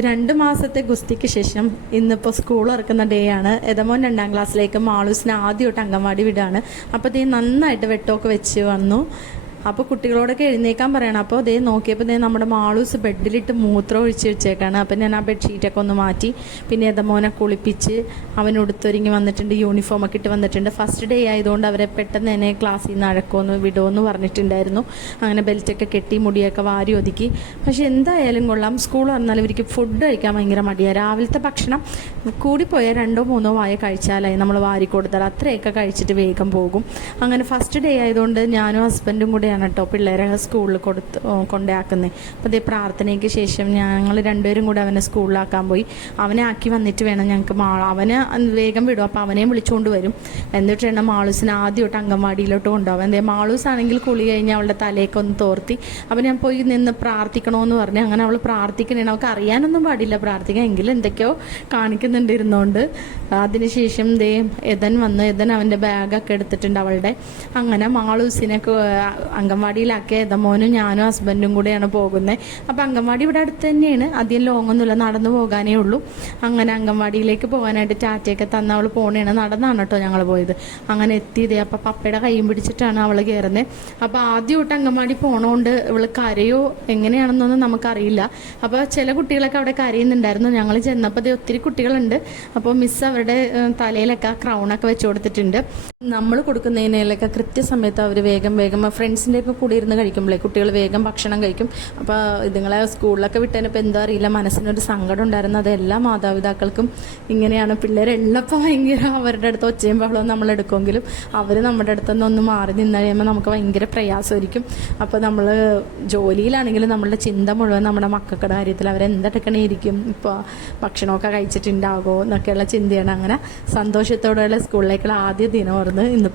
2 മാസത്തെ ഗുസ്തിക്ക് ശേഷം ഇന്നിപ്പോൾ സ്കൂൾ തുറക്കുന്ന ഡേ ആണ്. എതമോൻ 2ാം ക്ലാസ്സിലേക്ക് മാളൂസിനെ ആദ്യമായിട്ട് അംഗൻവാടി വിടാണ്. അപ്പോൾ ഇത് നന്നായിട്ട് വെട്ടമൊക്കെ വെച്ച് വന്നു. അപ്പോൾ കുട്ടികളോടൊക്കെ എഴുന്നേക്കാൻ പറയണം. അപ്പോൾ ദേ നോക്കിയപ്പോൾ ദേ നമ്മുടെ മാളൂസ് ബെഡിലിട്ട് മൂത്രം ഒഴിച്ച് വെച്ചേക്കാണ്. അപ്പം ഞാൻ ആ ബെഡ്ഷീറ്റൊക്കെ ഒന്ന് മാറ്റി, പിന്നെ എതമോനെ കുളിപ്പിച്ച് അവൻ ഉടുത്തൊരുങ്ങി വന്നിട്ടുണ്ട്, യൂണിഫോമൊക്കെ ഇട്ട് വന്നിട്ടുണ്ട്. ഫസ്റ്റ് ഡേ ആയതുകൊണ്ട് അവരെ പെട്ടെന്ന് തന്നെ ക്ലാസ്സിൽ നിന്ന് അഴക്കമൊന്ന് വിടുമെന്ന് പറഞ്ഞിട്ടുണ്ടായിരുന്നു. അങ്ങനെ ബെൽറ്റൊക്കെ കെട്ടി മുടിയൊക്കെ വാരി ഒതുക്കി. പക്ഷെ എന്തായാലും കൊള്ളാം, സ്കൂൾ വന്നാൽ ഇവർക്ക് ഫുഡ് കഴിക്കാൻ ഭയങ്കര മടിയാണ്. രാവിലത്തെ ഭക്ഷണം കൂടിപ്പോയാൽ 2-3 വായ കഴിച്ചാലായി നമ്മൾ വാരി കൊടുത്താൽ അത്രയൊക്കെ കഴിച്ചിട്ട് വേഗം പോകും. അങ്ങനെ ഫസ്റ്റ് ഡേ ആയതുകൊണ്ട് ഞാനും ഹസ്ബൻഡും കൂടെ കേട്ടോ പിള്ളേരെ സ്കൂളിൽ കൊണ്ടാക്കുന്നത്. അപ്പോൾ അതേ പ്രാർത്ഥനയ്ക്ക് ശേഷം ഞങ്ങൾ 2 പേരും കൂടെ അവനെ സ്കൂളിലാക്കാൻ പോയി. അവനെ ആക്കി വന്നിട്ട് വേണം ഞങ്ങൾക്ക് അവന് വേഗം വിടും. അപ്പോൾ അവനെയും വിളിച്ചുകൊണ്ട് വരും. എന്നിട്ട് വേണം മാളൂസിനെ ആദ്യമായിട്ട് അംഗൻവാടിയിലോട്ട് കൊണ്ടുപോകാൻ. എന്തേ മാളൂസ് ആണെങ്കിൽ കുളി കഴിഞ്ഞ് അവളുടെ തലയൊക്കെ ഒന്ന് തോർത്തി. അപ്പോൾ ഞാൻ പോയി നിന്ന് പ്രാർത്ഥിക്കണമെന്ന് പറഞ്ഞു. അങ്ങനെ അവൾ പ്രാർത്ഥിക്കണേ. അവൾക്ക് അറിയാനൊന്നും പാടില്ല പ്രാർത്ഥിക്കാൻ, എങ്കിലും എന്തൊക്കെയോ കാണിക്കുന്നുണ്ടിരുന്നോണ്ട്. അതിനുശേഷം എതൻ വന്ന് അവൻ്റെ ബാഗൊക്കെ എടുത്തിട്ടുണ്ട് അവളുടെ. അങ്ങനെ മാളൂസിനെ അംഗൻവാടിയിലാക്കിയ എതമോനും ഞാനും ഹസ്ബൻഡും കൂടെയാണ് പോകുന്നത്. അപ്പോൾ അംഗൻവാടി ഇവിടെ അടുത്ത് തന്നെയാണ്, അധികം ലോങ്ങൊന്നുമില്ല, നടന്നു പോകാനേ ഉള്ളൂ. അങ്ങനെ അംഗൻവാടിയിലേക്ക് പോകാനായിട്ട് ടാറ്റയൊക്കെ തന്ന അവൾ പോണേണ്. നടന്നാണ് കേട്ടോ ഞങ്ങൾ പോയത്. അങ്ങനെ എത്തിയതേ അപ്പോൾ പപ്പയുടെ കൈയും പിടിച്ചിട്ടാണ് അവൾ കയറുന്നത്. അപ്പോൾ ആദ്യമായിട്ട് അംഗൻവാടി പോണോണ്ട് ഇവൾ കരയോ എങ്ങനെയാണെന്നൊന്നും നമുക്കറിയില്ല. അപ്പോൾ ചില കുട്ടികളൊക്കെ അവിടെ കരയുന്നുണ്ടായിരുന്നു. ഞങ്ങൾ ചെന്നപ്പോൾ ഒത്തിരി കുട്ടികളുണ്ട്. അപ്പോൾ മിസ് അവരുടെ തലയിലൊക്കെ ക്രൗണൊക്കെ വെച്ച് കൊടുത്തിട്ടുണ്ട്. നമ്മൾ കൊടുക്കുന്നതിനൊക്കെ കൃത്യസമയത്ത് അവർ വേഗം ഫ്രണ്ട്സിൻ്റെ ഒക്കെ കൂടി ഇരുന്ന് കഴിക്കുമ്പോഴേ കുട്ടികൾ വേഗം ഭക്ഷണം കഴിക്കും. അപ്പോൾ ഇതുങ്ങളെ സ്കൂളിലൊക്കെ വിട്ടതിനിപ്പോൾ എന്താ അറിയില്ല, മനസ്സിനൊരു സങ്കടം ഉണ്ടായിരുന്നു. അത് എല്ലാ മാതാപിതാക്കൾക്കും ഇങ്ങനെയാണ്. പിള്ളേരെള്ളപ്പോൾ ഭയങ്കര അവരുടെ അടുത്ത് ഒച്ചയും ബഹളവും നമ്മൾ എടുക്കുമെങ്കിലും അവർ നമ്മുടെ അടുത്തുനിന്ന് ഒന്ന് മാറി നിന്ന് കഴിയുമ്പോൾ നമുക്ക് ഭയങ്കര പ്രയാസമായിരിക്കും. അപ്പോൾ നമ്മൾ ജോലിയിലാണെങ്കിലും നമ്മളുടെ ചിന്ത മുഴുവൻ നമ്മുടെ മക്കളുടെ കാര്യത്തിൽ അവരെന്തെടുക്കണേയിരിക്കും, ഇപ്പോൾ ഭക്ഷണമൊക്കെ കഴിച്ചിട്ടുണ്ടാകുമോ എന്നൊക്കെയുള്ള ചിന്തയാണ്. അങ്ങനെ സന്തോഷത്തോടെയുള്ള സ്കൂളിലേക്കുള്ള ആദ്യ ദിനമായിരുന്നു ഇന്ന്.